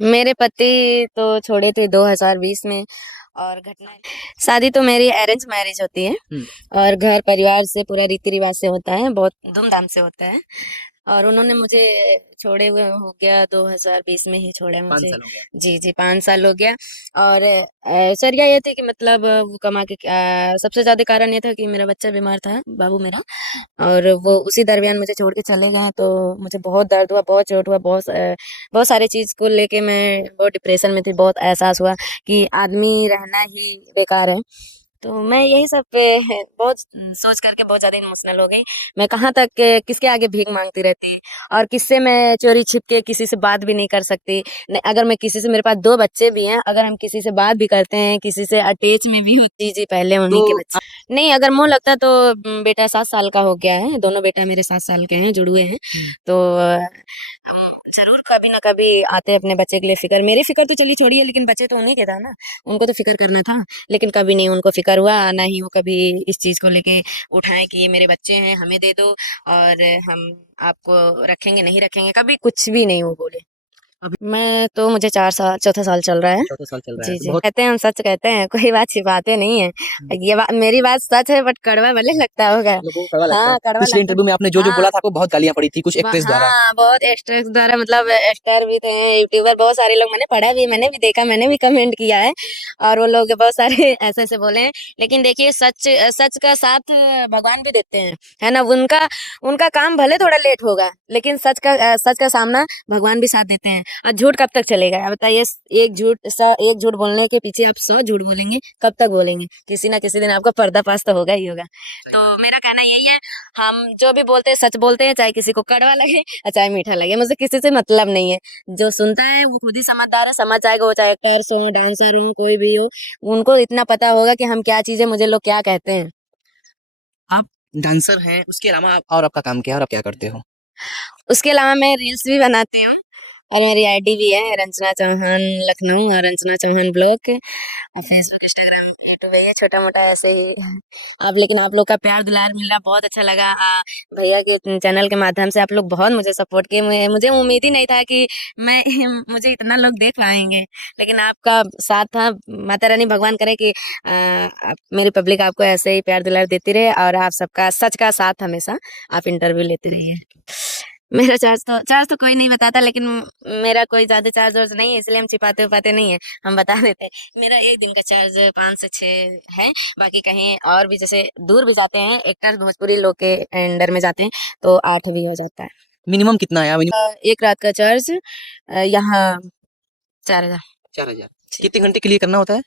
मेरे पति तो छोड़े थे 2020 में। और घटना शादी तो मेरी अरेंज मैरिज होती है। और घर परिवार से पूरा रीति रिवाज से होता है, बहुत धूमधाम से होता है। और उन्होंने मुझे छोड़े हुए हो गया 2020 में ही छोड़ा 5 मुझे। साल हो गया। जी जी, 5 साल हो गया। और सरिया ये थी कि मतलब वो कमा के सबसे ज्यादा कारण ये था कि मेरा बच्चा बीमार था, बाबू मेरा। और वो उसी दरमियान मुझे छोड़ के चले गए, तो मुझे बहुत दर्द हुआ, बहुत चोट हुआ, बहुत सारे चीज को लेके मैं बहुत डिप्रेशन में थी। बहुत एहसास हुआ कि आदमी रहना ही बेकार है। तो मैं यही सब पे बहुत सोच करके बहुत ज्यादा इमोशनल हो गई। मैं कहाँ तक किसके आगे भीख मांगती रहती, और किससे मैं चोरी छिप के किसी से बात भी नहीं कर सकती। नहीं, अगर मैं किसी से, मेरे पास 2 बच्चे भी हैं, अगर हम किसी से बात भी करते हैं, किसी से अटैच में भी होती जी, पहले उन्हीं के तो बच्चे। नहीं, अगर मुंह लगता तो बेटा 7 साल का हो गया है, दोनों बेटा मेरे 7 साल के हैं, जुड़ुए हैं। तो जरूर कभी ना कभी आते हैं अपने बच्चे के लिए। फिक्र, मेरी फिक्र तो चलिए छोड़िए, लेकिन बच्चे तो उन्हीं के था ना, उनको तो फिक्र करना था। लेकिन कभी नहीं उनको फिक्र हुआ, ना ही वो कभी इस चीज को लेके उठाए कि ये मेरे बच्चे हैं, हमें दे दो और हम आपको रखेंगे, नहीं रखेंगे, कभी कुछ भी नहीं वो बोले। अभी मैं तो, मुझे 4 साल, चौथा साल चल रहा है। चौथा साल चल रहा है जी तो जी, बहुत। कहते हैं हम सच कहते हैं, कोई बात छिपाते नहीं है। ये बात, मेरी बात सच है, बट कड़वा भले लगता होगा। लोगों को कड़वा लगता है। हाँ, कड़वा पिछले लगता। इंटरव्यू में आपने जो जो हाँ, बोला था आपको बहुत गालियां पड़ी थी कुछ एक्ट्रेस द्वारा। हाँ, बहुत एक्ट्रेस द्वारा, मतलब एक्टर भी थे, यूट्यूबर, बहुत सारे लोग, मैंने पढ़ा भी, मैंने भी देखा, मैंने भी कमेंट किया है। और वो लोग बहुत सारे ऐसे ऐसे बोले हैं। लेकिन देखिए, सच सच का साथ भगवान भी देते हैं, है ना। उनका उनका काम भले थोड़ा लेट होगा, लेकिन सच का सामना भगवान भी साथ देते हैं। और झूठ कब तक चलेगा, आप बताइए। एक झूठ बोलने के पीछे आप 100 झूठ बोलेंगे, कब तक बोलेंगे? किसी ना किसी दिन आपका पर्दाफाश तो होगा ही होगा। तो मेरा कहना यही है, हम जो भी बोलते हैं सच बोलते हैं, चाहे किसी को कड़वा लगे और चाहे मीठा लगे, मुझे किसी से मतलब नहीं है। जो सुनता है वो खुद ही समझदार है, समझ जाएगा, वो चाहे एक्टर्स हो, डांसर हो, कोई भी हो। उनको इतना पता होगा कि हम क्या चीजें, मुझे लोग क्या कहते हैं। आप डांसर हैं, उसके अलावा आप और आपका काम क्या है और आप क्या करते हो? उसके अलावा मैं रील्स भी बनाती हूँ, और मेरी आईडी भी है, रंजना चौहान लखनऊ, और रंजना चौहान ब्लॉग। और फेसबुक, इंस्टाग्राम, यूट्यूब है, ये छोटा मोटा ऐसे ही है। अब लेकिन आप लोग का प्यार दुलार मिल रहा, बहुत अच्छा लगा। भैया के चैनल के माध्यम से आप लोग बहुत मुझे सपोर्ट किए। मुझे उम्मीद ही नहीं था कि मैं मुझे इतना लोग देख पाएंगे, लेकिन आपका साथ था। माता रानी भगवान करे कि मेरी पब्लिक आपको ऐसे ही प्यार दुलार देती रहे, और आप सबका सच का साथ हमेशा आप इंटरव्यू लेते रहिए। मेरा चार्ज तो कोई नहीं बताता, लेकिन मेरा कोई ज्यादा चार्ज वर्ज नहीं है, इसलिए हम छिपाते उपाते नहीं है, हम बता देते हैं। मेरा एक दिन का चार्ज 5 से 6 है। बाकी कहीं और भी, जैसे दूर भी जाते हैं, एक्टर भोजपुरी लोग के अंडर में जाते हैं, तो 8 भी हो जाता है। मिनिमम कितना आया? एक रात का चार्ज यहाँ 4,000। 4,000। जी। कितने घंटे के लिए करना होता है?